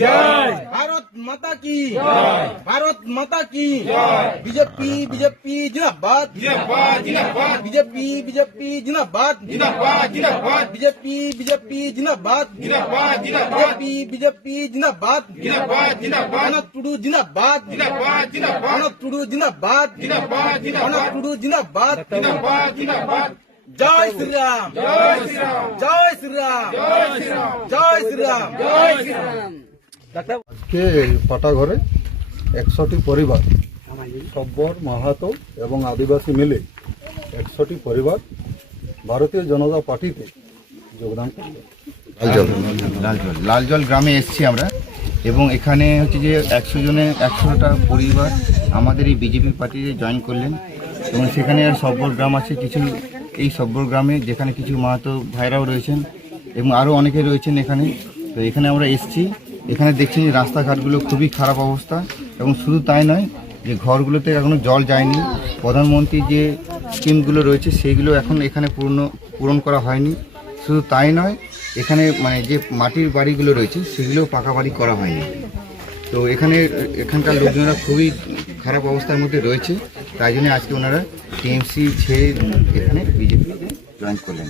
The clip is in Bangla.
জয়। भारत माता की भारत माता की बीजेपी बीजेपी जिंदाबाद बीजेपी बीजेपी जिंदाबाद बीजेपी बीजेपी जिंदाबाद बीजेपी बीजेपी जिंदाबाद अनंत टुडू जिंदाबाद अनंत टुडू जिंदाबाद अनंत टुडू जिंदाबाद जय श्री राम जय श्री राम जय श्री राम जय श्री राम जय श्री राम। আজকে এই পাটাঘরে 100টি পরিবার সব্বর মাহাতো এবং আদিবাসী মিলে 100টি পরিবার ভারতীয় জনতা পার্টিতে যোগদান করবে। লালজল গ্রামে এসেছি আমরা এবং এখানে হচ্ছে যে 100টা পরিবার আমাদের এই বিজেপি পার্টিতে জয়েন করলেন এবং সেখানে আর সব্বর গ্রাম আছে কিছু, এই সব্বর গ্রামে যেখানে কিছু মাহাতো ভাইরাও রয়েছেন এবং আরও অনেকে রয়েছেন এখানে। তো এখানে আমরা এসেছি, এখানে দেখছি যে রাস্তাঘাটগুলো খুবই খারাপ অবস্থা এবং শুধু তাই নয় যে ঘরগুলোতে এখনও জল যায়নি, প্রধানমন্ত্রী যে স্কিমগুলো রয়েছে সেইগুলো এখন এখানে পূরণ করা হয়নি। শুধু তাই নয়, এখানে মানে যে মাটির বাড়িগুলো রয়েছে সেগুলোও পাকা বাড়ি করা হয়নি। তো এখানকার লোকজনেরা খুবই খারাপ অবস্থার মধ্যে রয়েছে, তাই জন্য আজকে ওনারা টিএমসি ছেড়ে এখানে বিজেপি জয়েন করলেন।